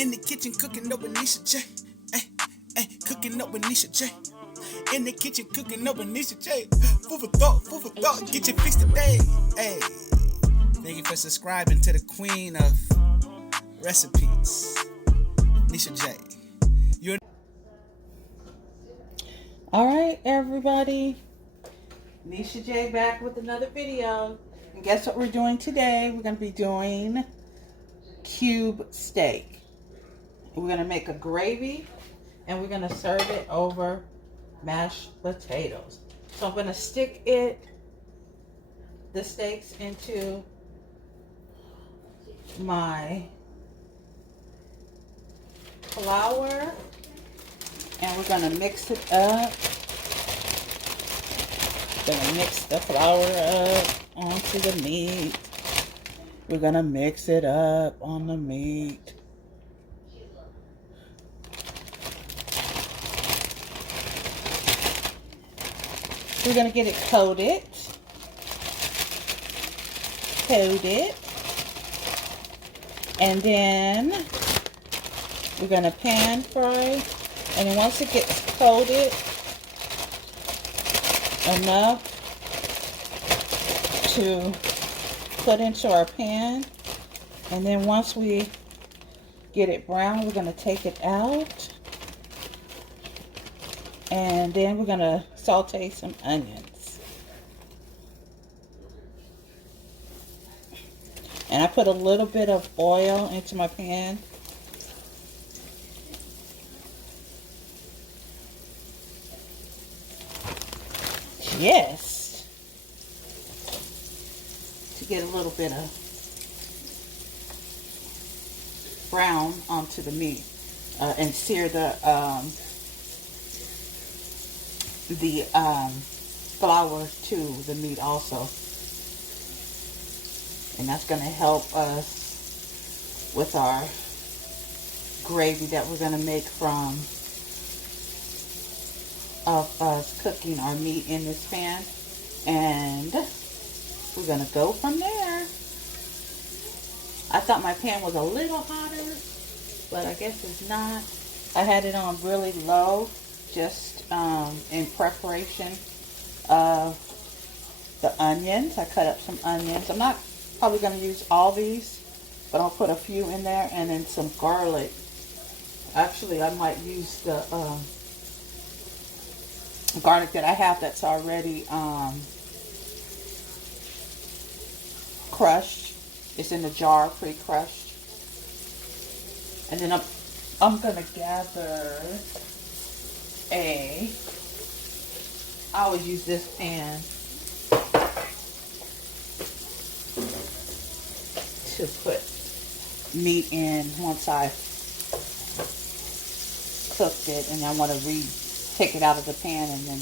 In the kitchen cooking up with Nisha J. Ay, ay, cooking up with Nisha J. In the kitchen cooking up with Nisha J. Food for thought, get your fix today. Hey, thank you for subscribing to the queen of recipes, Nisha J. You're all right, everybody. Nisha J back with another video. And guess what we're doing today? We're going to be doing cube steak. We're going to make a gravy and we're going to serve it over mashed potatoes. So I'm going to stick the steaks into my flour and we're going to mix it up. Gonna mix the flour up onto the meat. We're gonna mix it up on the meat. We're gonna get it coated. And then we're gonna pan fry. And then once it gets coated enough to put into our pan, and then once we get it brown, we're going to take it out, and then we're going to saute some onions. And I put a little bit of oil into my pan. Yes, to get a little bit of brown onto the meat and sear the flour to the meat also, and that's going to help us with our gravy that we're going to make from of us cooking our meat in this pan, and we're gonna go from there. I thought my pan was a little hotter, but I guess it's not. I had it on really low just in preparation of the onions. I cut up some onions. I'm not probably going to use all these, but I'll put a few in there, and then some garlic. Actually, I might use the garlic that I have that's already crushed. It's in the jar, pre-crushed. And then I'm gonna gather I always use this pan to put meat in once I've cooked it, and I want to take it out of the pan and then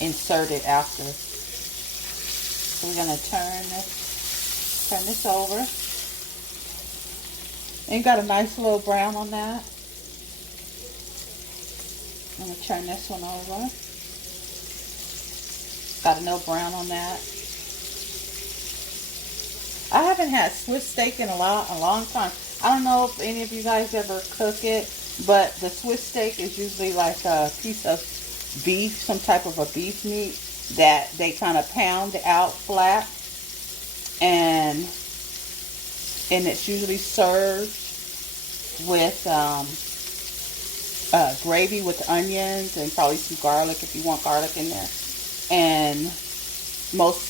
insert it after. So we're gonna turn this over. And got a nice little brown on that. I'm gonna turn this one over. Got a no brown on that. I haven't had Swiss steak in a long time. I don't know if any of you guys ever cook it, but the Swiss steak is usually like a piece of beef, some type of a beef meat that they kind of pound out flat, and it's usually served with gravy with onions and probably some garlic if you want garlic in there. And most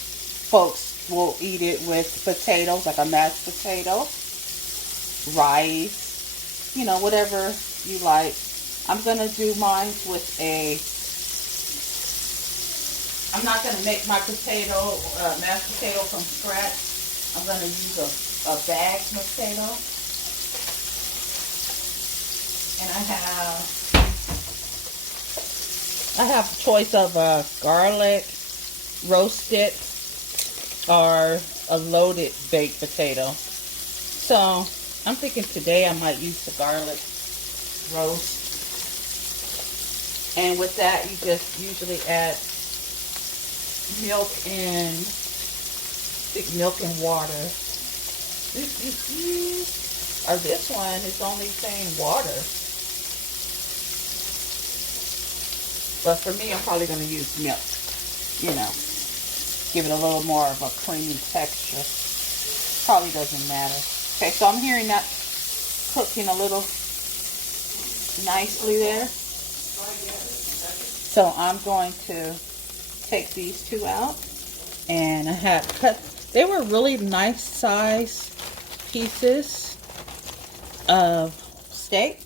folks will eat it with potatoes, like a mashed potato, rice, you know, whatever you like. I'm going to do mine with I'm not going to make my potato, mashed potato from scratch. I'm going to use a bagged potato. And I have a choice of garlic roasted or a loaded baked potato. So I'm thinking today I might use the garlic roast. And with that, you just usually add milk and water. Or this one is only saying water. But for me, I'm probably going to use milk. You know, give it a little more of a creamy texture. Probably doesn't matter. Okay, so I'm hearing that cooking a little nicely there. So I'm going to take these two out. And I had cut, they were really nice size pieces of steak.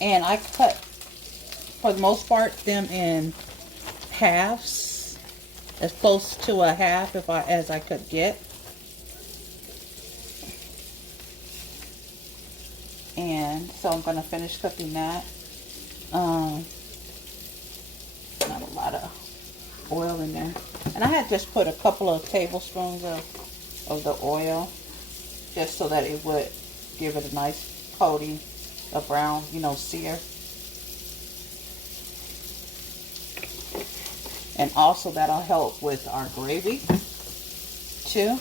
And I cut, for the most part, them in halves. As close to a half as I could get. And so I'm going to finish cooking that. Not a lot of oil in there. And I had just put a couple of tablespoons of the oil, just so that it would give it a nice coating of brown, you know, sear. And also that'll help with our gravy too.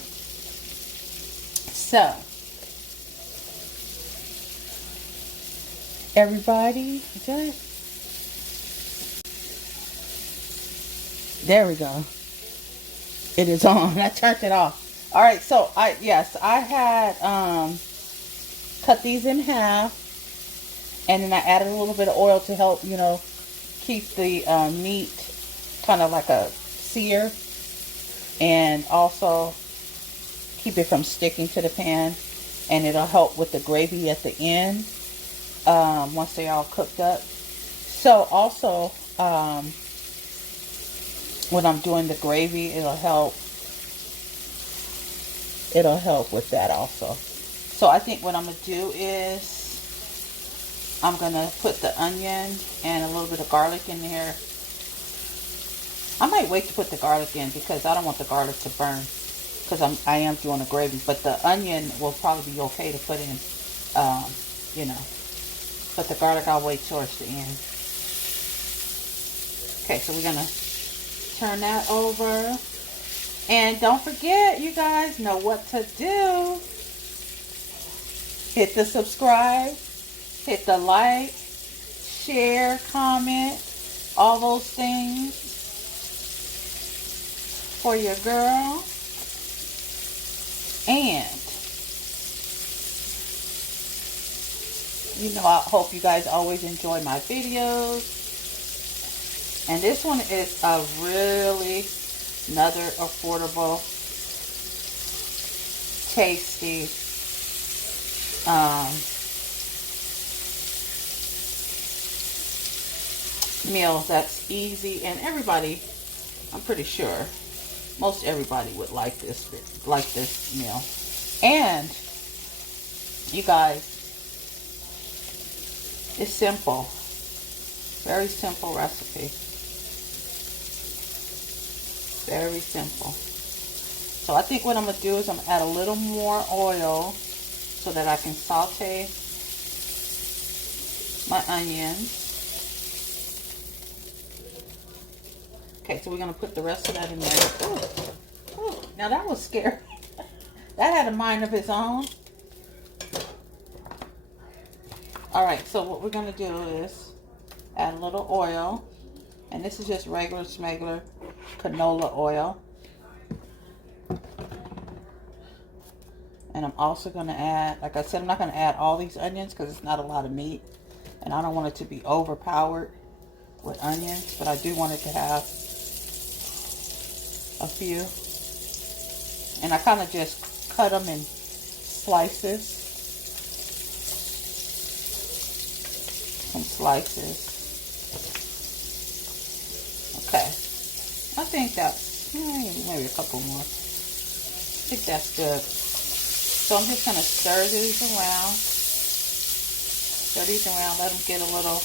So, everybody, there we go. It is on. I turned it off. All right, so I had cut these in half, and then I added a little bit of oil to help, you know, keep the meat kind of like a sear, and also keep it from sticking to the pan, and it'll help with the gravy at the end once they all cooked up. So also when I'm doing the gravy, it'll help with that also. So I think what I'm gonna do is I'm gonna put the onion and a little bit of garlic in there. I might wait to put the garlic in because I don't want the garlic to burn, because I am doing a gravy. But the onion will probably be okay to put in, you know. But the garlic I'll wait towards the end. Okay, so we're gonna turn that over. And don't forget, you guys know what to do. Hit the subscribe, hit the like, share, comment, all those things for your girl. And you know, I hope you guys always enjoy my videos. And this one is a really another affordable, tasty meal that's easy, and everybody, I'm pretty sure most everybody would like this meal. And you guys, it's simple, very simple recipe, very simple. So I think what I'm gonna do is I'm gonna add a little more oil so that I can saute my onions. Okay, so we're going to put the rest of that in there. Ooh, ooh, now that was scary. That had a mind of its own. Alright, so what we're going to do is add a little oil. And this is just regular smuggler canola oil. And I'm also going to add, like I said, I'm not going to add all these onions because it's not a lot of meat. And I don't want it to be overpowered with onions. But I do want it to have a few. And I kind of just cut them in slices. Some slices. Okay. I think that's maybe a couple more. I think that's good. So I'm just going to stir these around. Stir these around. Let them get a little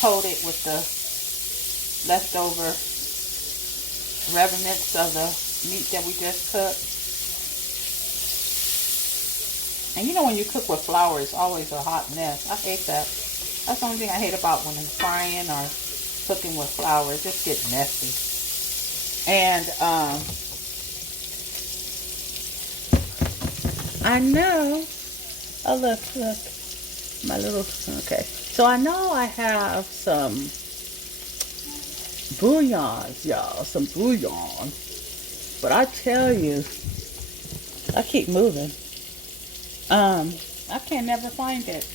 coated with the leftover remnants of the meat that we just cooked. And you know when you cook with flour, it's always a hot mess. I hate that. That's the only thing I hate about when I'm frying or cooking with flour. It just gets messy. And I know. Oh, look, my little. Okay, so I know I have some bouillons, y'all. Some bouillon. But I tell you, I keep moving. I can never find it.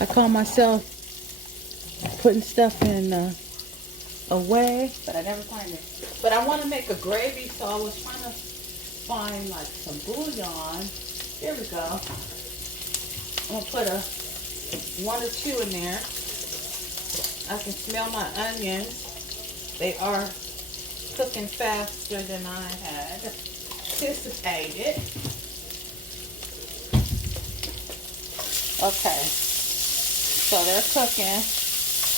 I call myself putting stuff in away, but I never find it. But I want to make a gravy, so I was trying to find like some bouillon. Here we go. I'm gonna put one or two in there. I can smell my onions. They are cooking faster than I had anticipated. Okay, so they're cooking,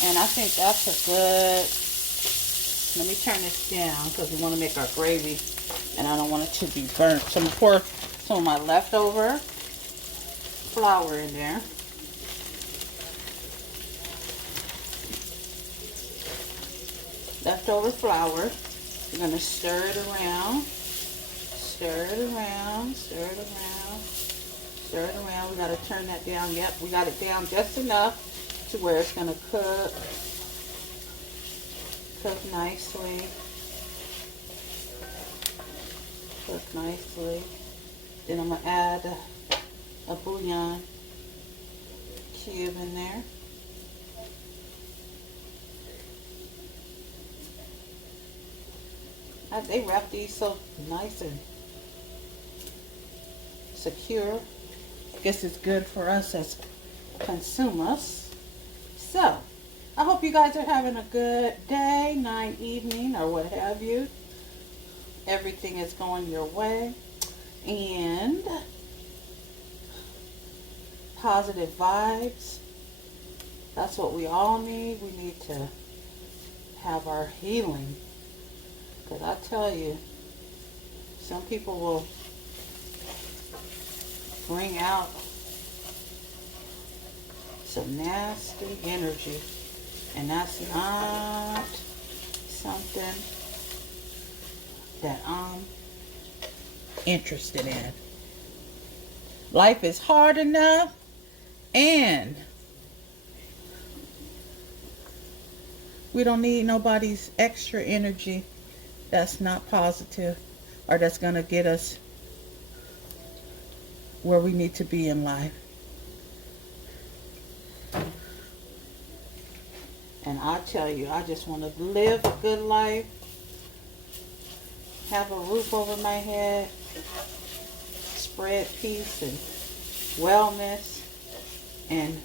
and I think that's a good. Let me turn this down because we want to make our gravy, and I don't want it to be burnt. So I'm gonna pour some of my leftover flour in there. Leftover flour. We're gonna stir it around. Stir it around. Stir it around. Stir it around. We gotta turn that down. Yep, we got it down just enough to where it's gonna cook nicely. Cook nicely. Then I'm gonna add a bouillon cube in there. They wrap these so nice and secure. I guess it's good for us as consumers. So, I hope you guys are having a good day, night, evening, or what have you. Everything is going your way. And positive vibes. That's what we all need. We need to have our healing. Because I tell you, some people will bring out some nasty energy. And that's not something that I'm interested in. Life is hard enough, and we don't need nobody's extra energy that's not positive or that's going to get us where we need to be in life. And I tell you, I just want to live a good life, have a roof over my head, spread peace and wellness, and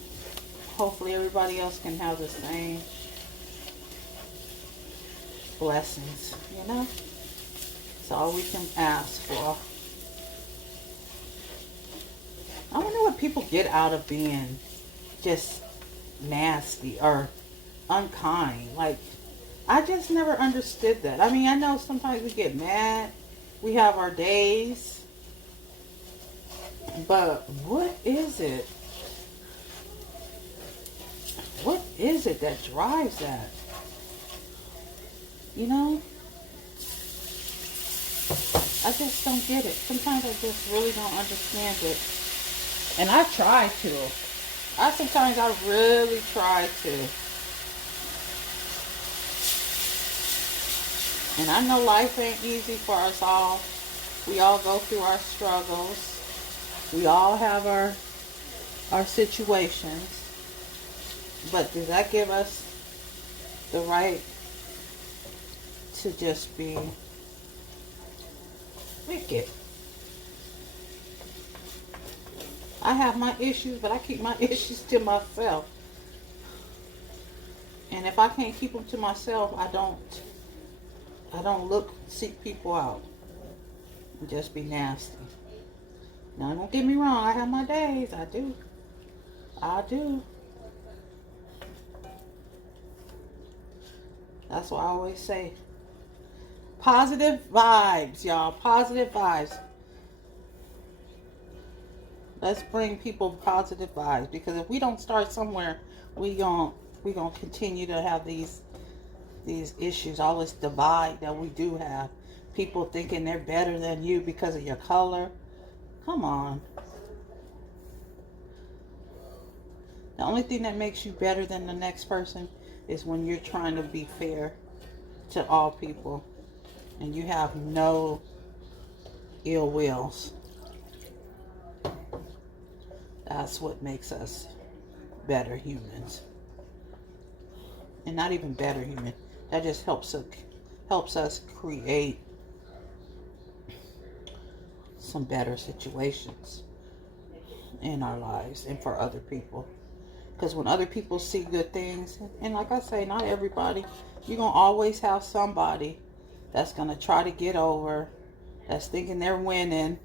hopefully everybody else can have the same blessings, you know? It's all we can ask for. I wonder what people get out of being just nasty or unkind. Like, I just never understood that. I mean, I know sometimes we get mad. We have our days. But what is it? What is it that drives that? You know? I just don't get it. Sometimes I just really don't understand it. And I try to. Sometimes I really try to. And I know life ain't easy for us all. We all go through our struggles. We all have our situations. But does that give us the right to just be wicked? I have my issues, but I keep my issues to myself. And if I can't keep them to myself, I don't seek people out and just be nasty. Now, don't get me wrong. I have my days. I do. That's what I always say. Positive vibes, y'all. Positive vibes. Let's bring people positive vibes. Because if we don't start somewhere, we gon' we're going to continue to have these issues, all this divide that we do have. People thinking they're better than you because of your color. Come on. The only thing that makes you better than the next person is when you're trying to be fair to all people and you have no ill wills. That's what makes us better humans. And not even better human. That just helps us create some better situations in our lives and for other people. Because when other people see good things, and like I say, not everybody, you're going to always have somebody that's going to try to get over, that's thinking they're winning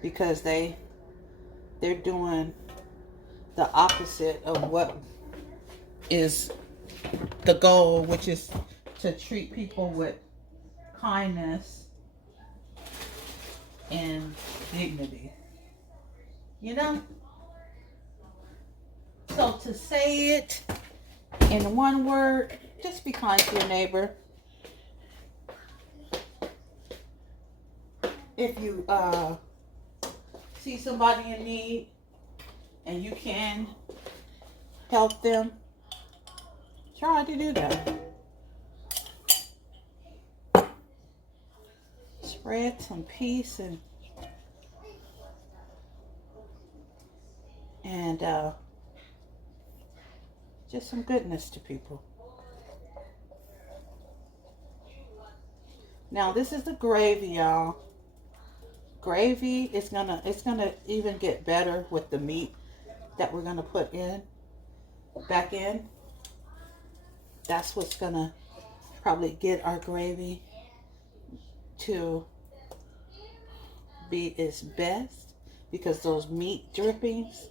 because they're doing the opposite of what is the goal, which is to treat people with kindness and dignity. You know? So to say it in one word, just be kind to your neighbor. If you see somebody in need and you can help them, try to do that. Spread some peace and just some goodness to people. Now this is the gravy, y'all. Gravy is it's gonna even get better with the meat that we're gonna put back in. That's what's gonna probably get our gravy to be its best, because those meat drippings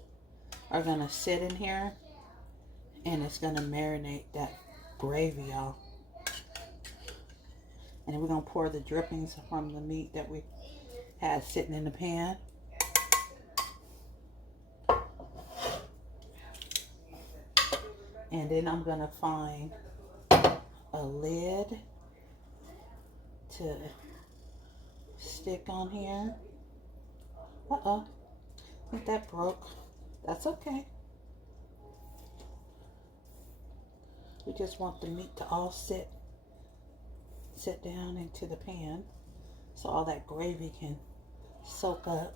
are gonna sit in here and it's gonna marinate that gravy, y'all. And then we're gonna pour the drippings from the meat that we had sitting in the pan. And then I'm gonna find a lid to stick on here. Uh-oh, I think that broke. That's okay. We just want the meat to all sit down into the pan so all that gravy can soak up.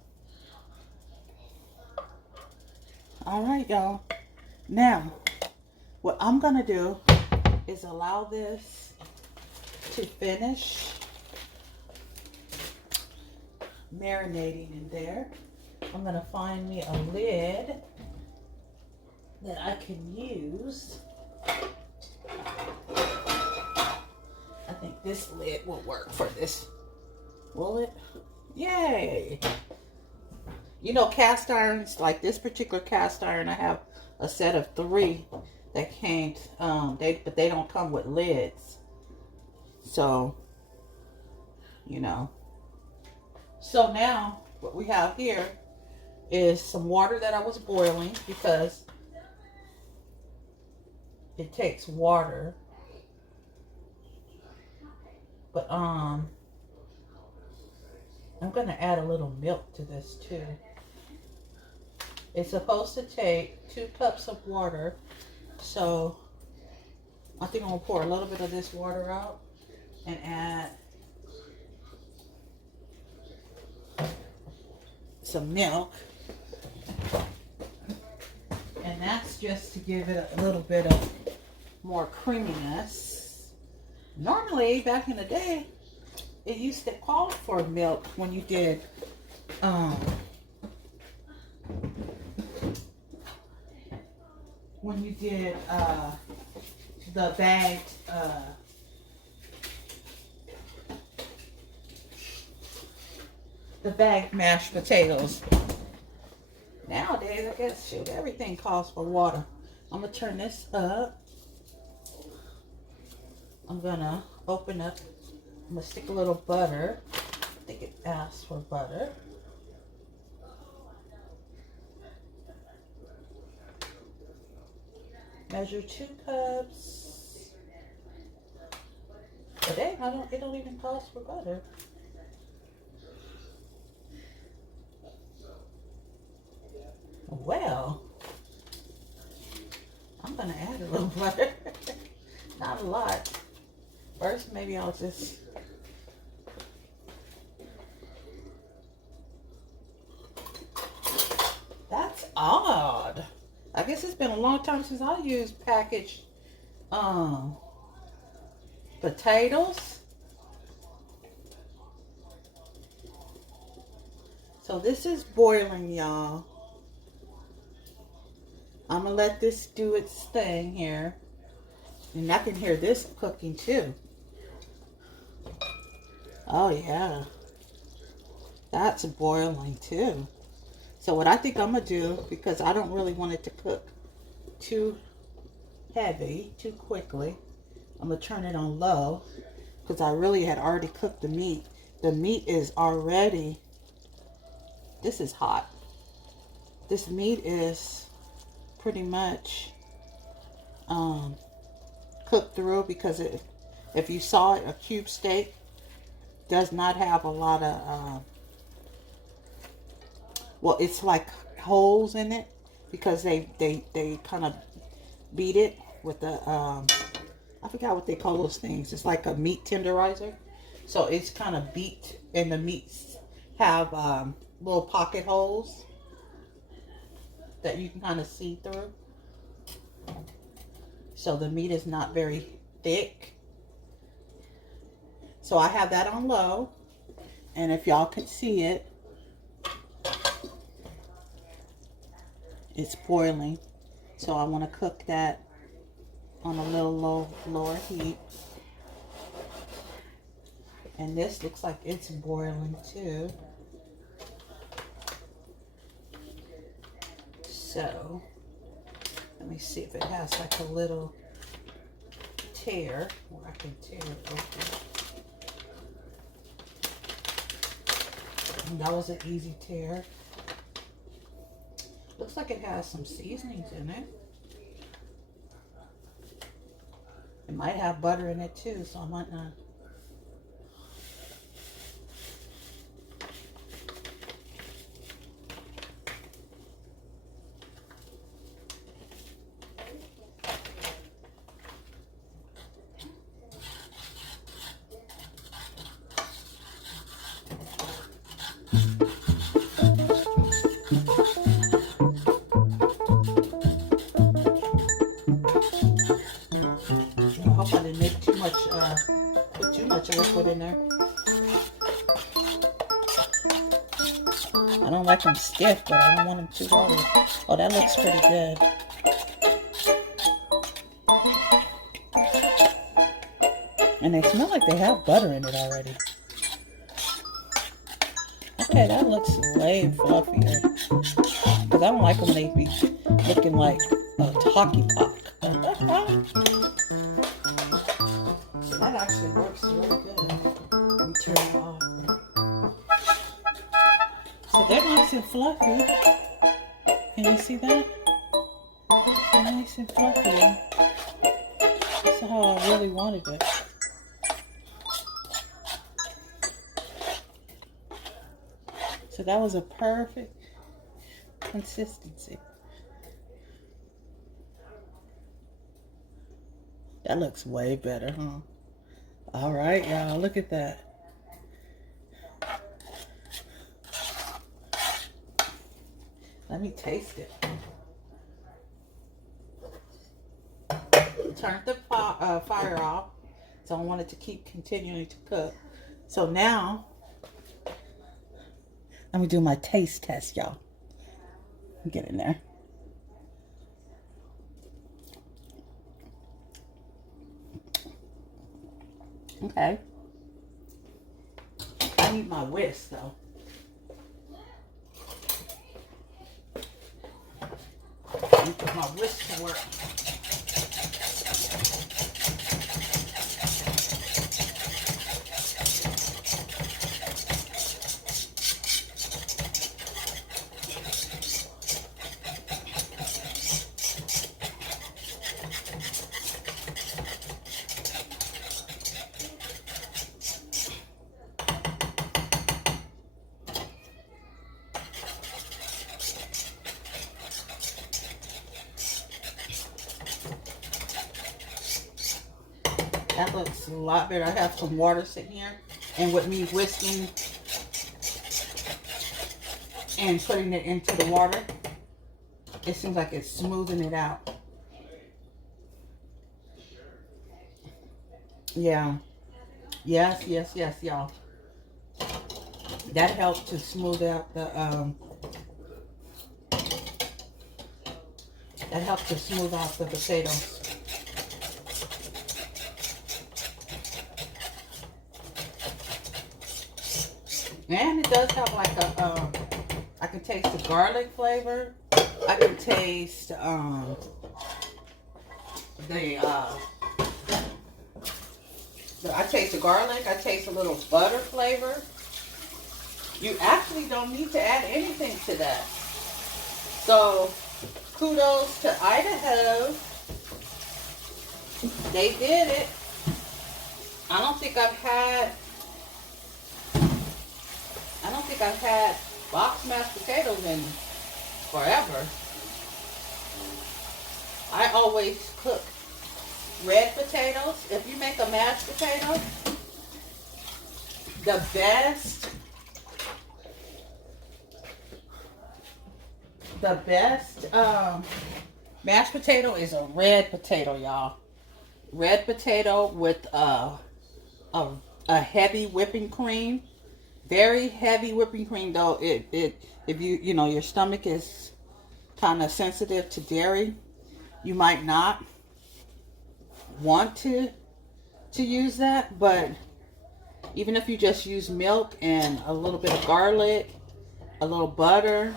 All right, y'all. Now, what I'm gonna do is allow this to finish marinating in there. I'm gonna find me a lid that I can use. I think this lid will work for this. Will it? Yay! You know, cast irons, like this particular cast iron, I have a set of 3 that came, but they don't come with lids. So, you know. So now, what we have here is some water that I was boiling, because it takes water. But I'm gonna add a little milk to this too. It's supposed to take 2 cups of water, so I think I'm gonna pour a little bit of this water out and add some milk. And that's just to give it a little bit of more creaminess. Normally, back in the day, it used to call for milk when you did the bagged mashed potatoes. Nowadays, I guess, shoot, everything calls for water. I'm gonna turn this up. I'm gonna open up. I'm gonna stick a little butter. I think it asks for butter. Measure 2 cups. But dang, it don't even cost for butter. Well, I'm gonna add a little butter. Not a lot. First, maybe I'll just That's odd. I guess it's been a long time since I used packaged potatoes. So this is boiling, y'all. I'm gonna let this do its thing here. And I can hear this cooking too. Oh yeah. That's boiling too. So what I think I'm gonna do, because I don't really want it to cook too heavy, too quickly, I'm gonna turn it on low, because I really had already cooked the meat. The meat is already, this is hot. This meat is pretty much cooked through, because if you saw it, a cube steak does not have a lot of well, it's like holes in it, because they kind of beat it with the I forgot what they call those things. It's like a meat tenderizer. So it's kind of beat, and the meats have little pocket holes that you can kind of see through. So the meat is not very thick. So I have that on low, and if y'all can see it, it's boiling. So I want to cook that on a little lower heat. And this looks like it's boiling too. So let me see if it has like a little tear where I can tear it open. And that was an easy tear. Looks like it has some seasonings in it. It might have butter in it too, so I might not. I hope I didn't make too much, put too much liquid in there. I don't like them stiff, but I don't want them too watery. Oh, that looks pretty good. And they smell like they have butter in it already. Okay, that looks way fluffier. Because I don't like them when they be looking like a hockey puck. That actually works really good. Let me turn it off. So they're nice and fluffy. Can you see that? They're nice and fluffy. That's how I really wanted it. So that was a perfect consistency. That looks way better, huh? All right, y'all, look at that. Let me taste it. Turn the fire off, so I want it to keep continuing to cook. So now, let me do my taste test, y'all. Get in there. Okay. I need my whisk though. I need to put my whisk to work. That looks a lot better. I have some water sitting here, and with me whisking and putting it into the water, it seems like it's smoothing it out. Yeah. Yes, yes, yes, y'all. That helped to smooth out the that helped to smooth out the potatoes. And it does have like a I can taste the garlic flavor. I can taste I taste the garlic. I taste a little butter flavor. You actually don't need to add anything to that. So kudos to Idaho. They did it. I don't think I've had box mashed potatoes in forever. I always cook red potatoes. If you make a mashed potato, the best mashed potato is a red potato, y'all. Red potato with a heavy whipping cream. Very heavy whipping cream, though. If you know your stomach is kind of sensitive to dairy, you might not want to use that. But even if you just use milk and a little bit of garlic, a little butter,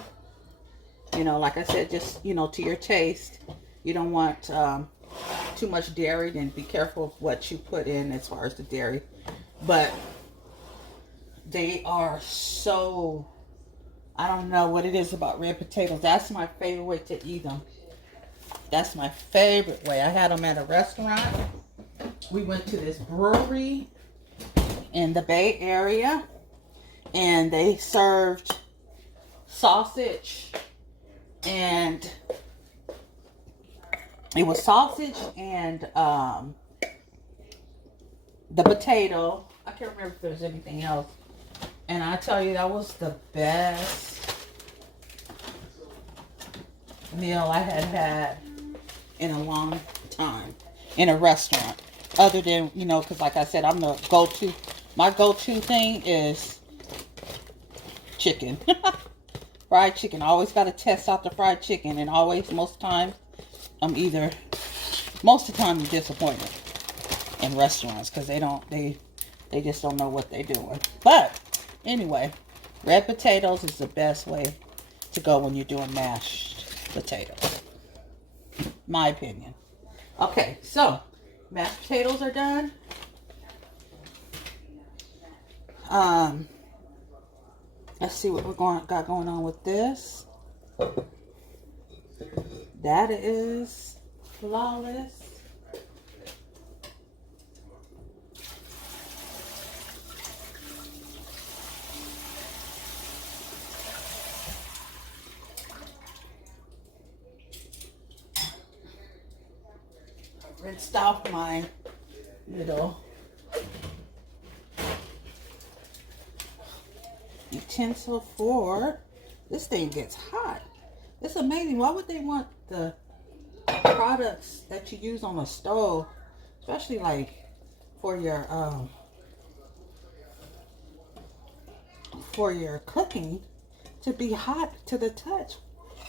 you know, like I said, just, you know, to your taste. You don't want too much dairy, then be careful of what you put in as far as the dairy. But they are so, I don't know what it is about red potatoes. That's my favorite way to eat them. That's my favorite way. I had them at a restaurant. We went to this brewery in the Bay Area, and they served sausage, and it was sausage and the potato. I can't remember if there's anything else. And I tell you, that was the best meal I had in a long time in a restaurant. Other than, you know, because like I said, I'm the go-to. My go-to thing is chicken. Fried chicken. I always got to test out the fried chicken. And always, most of the time, I'm disappointed in restaurants. Because they just don't know what they're doing. But anyway, red potatoes is the best way to go when you're doing mashed potatoes. My opinion. Okay, so mashed potatoes are done. Let's see what got going on with this. That is flawless. Rinsed off my little utensil for this thing gets hot. It's amazing. Why would they want the products that you use on a stove, especially like for your cooking, to be hot to the touch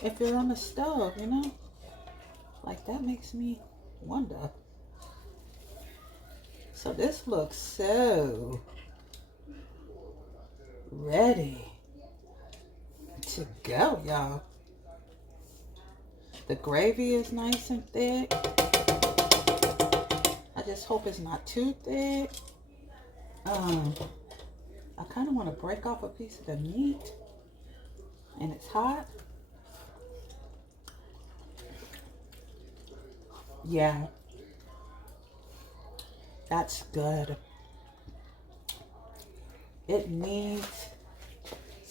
if you're on the stove, you know? Like, that makes me wonder. So this looks so ready to go, y'all. The gravy is nice and thick. I just hope it's not too thick. I kind of want to break off a piece of the meat, and it's hot. Yeah, that's good. It's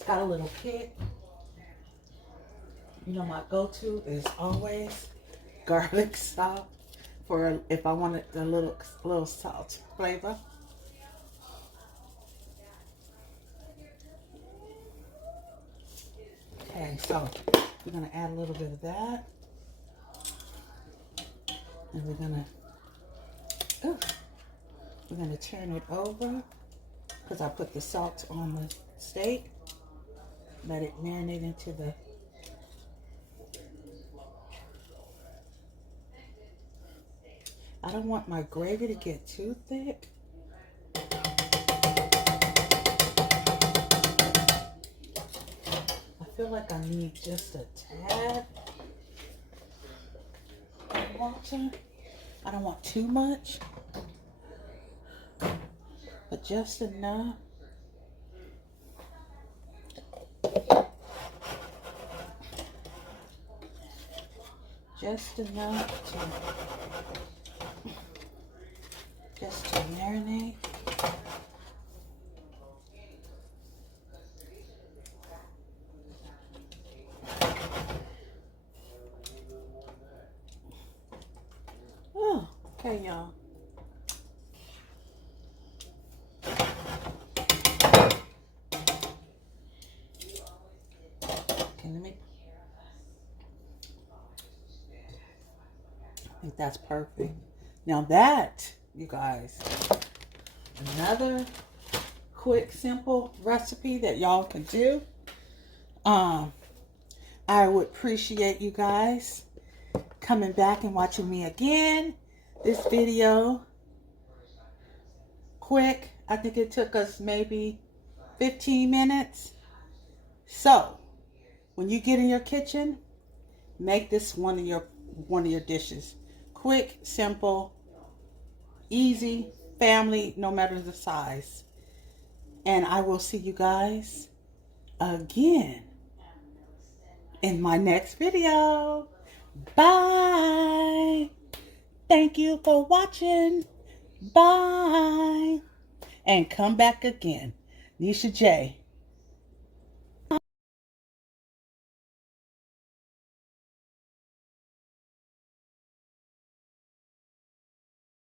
got a little kick. You know, my go-to is always garlic salt for if I wanted a little salt flavor. Okay, so we're gonna add a little bit of that, and we're gonna turn it over because I put the salt on the steak. Let it marinate into the. I don't want my gravy to get too thick. I feel like I need just a tad of water. I don't want too much, but just enough. Just enough to marinate. Oh, okay, y'all. Okay, let me. I think that's perfect. Now that, you guys, another quick, simple recipe that y'all can do. I would appreciate you guys coming back and watching me again. This video, quick. I think it took us maybe 15 minutes. So, when you get in your kitchen, make this one of your dishes. Quick, simple, easy, family, no matter the size. And I will see you guys again in my next video. Bye. Thank you for watching. Bye. And come back again. Nisha J.